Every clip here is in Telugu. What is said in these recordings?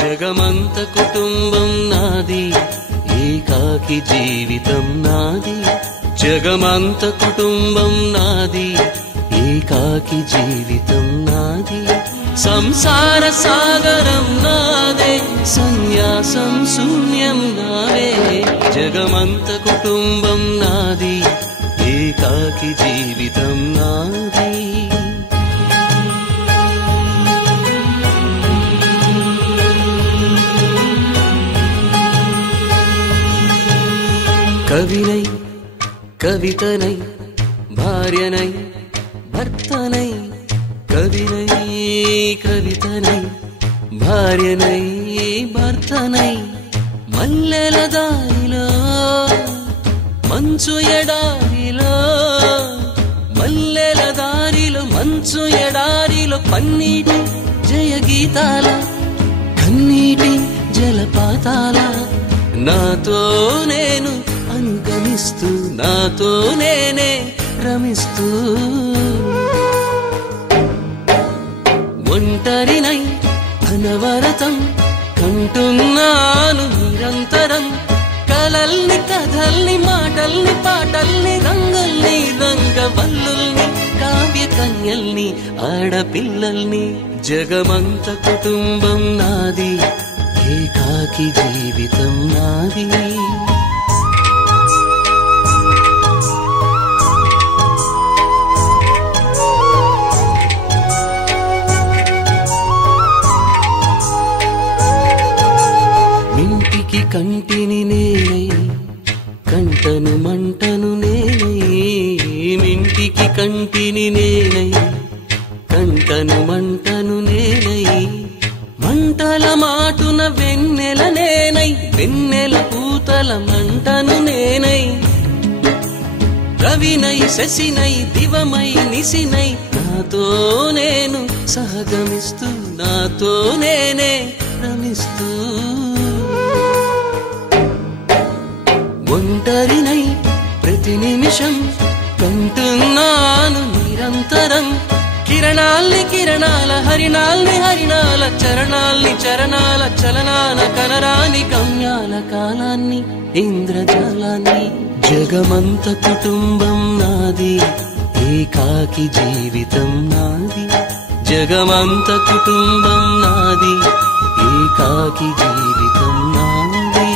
జగమంత కుటుంబం నాది, ఏకాకి జీవితం నాది. జగమంత కుటుంబం నాది, ఏకాకి జీవితం నాది. సంసార సాగరం నాదే, సన్యాసం శూన్యం నావే. జగమంత కుటుంబం నాది, ఏకాకి జీవితం నాది. కవినై కవితనై భార్యనై భర్తనై, కవినై కవితనై భార్యనై భర్తనై. మల్లెల దారిలో మంచు ఎడారిలో, మల్లెల దారిలో మంచు ఎడారిలో, పన్నీటి జయ గీతాల కన్నీటి జలపాతాల. నాతో నేను అనుగమిస్తూ, నాతో నేనే రమిస్తూ. ఒంటరినై అనవరతం కంటున్నాను నిరంతరం. కలల్ని కథల్ని మాటల్ని పాటల్ని రంగుల్ని రంగవల్లుల్ని కావ్య కన్యల్ని ఆడపిల్లల్ని. జగమంత కుటుంబం నాది, ఏకాకి జీవితం నాది. మింటికి కంటిని నేనై, కంటను మంటను నేనై. మింటికి కంటిని నేనై, కంటను మంటను నేనై. మంటల మాటున వెన్నెల నేనై, వెన్నెల పూతల మంటను నేనై. రవినై శశినై దివమై నిశినై, నాతో నేను సహగమిస్తూ, నాతో నేనే రమిస్తూ. ఒంటరినై ప్రతి నిమిషం కంటున్నాను నిరంతరం. కిరణాల్ని కిరణాల హరిణాల్ని హరిణాల, చరణాల్ని చరణాల చలనాల, కనరాని గమ్యాల కాలాన్ని ఇంద్రజాలాన్ని. జగమంత కుటుంబం నాది, ఏకాకి జీవితం నాది. జగమంత కుటుంబం నాది, ఏకాకి జీవితం నాది.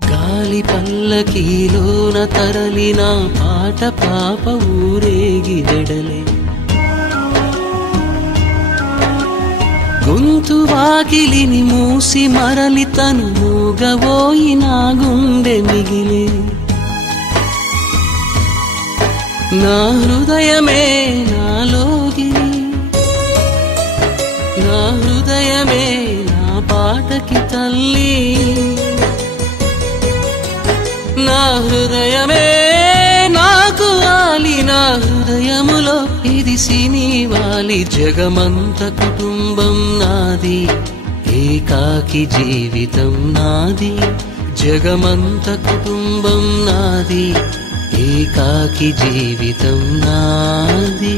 గాలి పల్లకీలోన తరలిన పాట పాప ఊరేగిదెడలే. గొంతు వాకిలిని మూసి మరలి తను మూగబోయి నా గుండె మిగిలే. నా హృదయమే నాలోగిరి, నా హృదయమే నా పాటకి తల్లి. నా హృదయమే నాకు వాలి, నా హృదయములో ఇదిసి నీవాలి. జగమంత కుటుంబం నాది, ఏకాకి జీవితం నాది. జగమంత కుటుంబం నాది, ఏకాకి జీవితం నాది.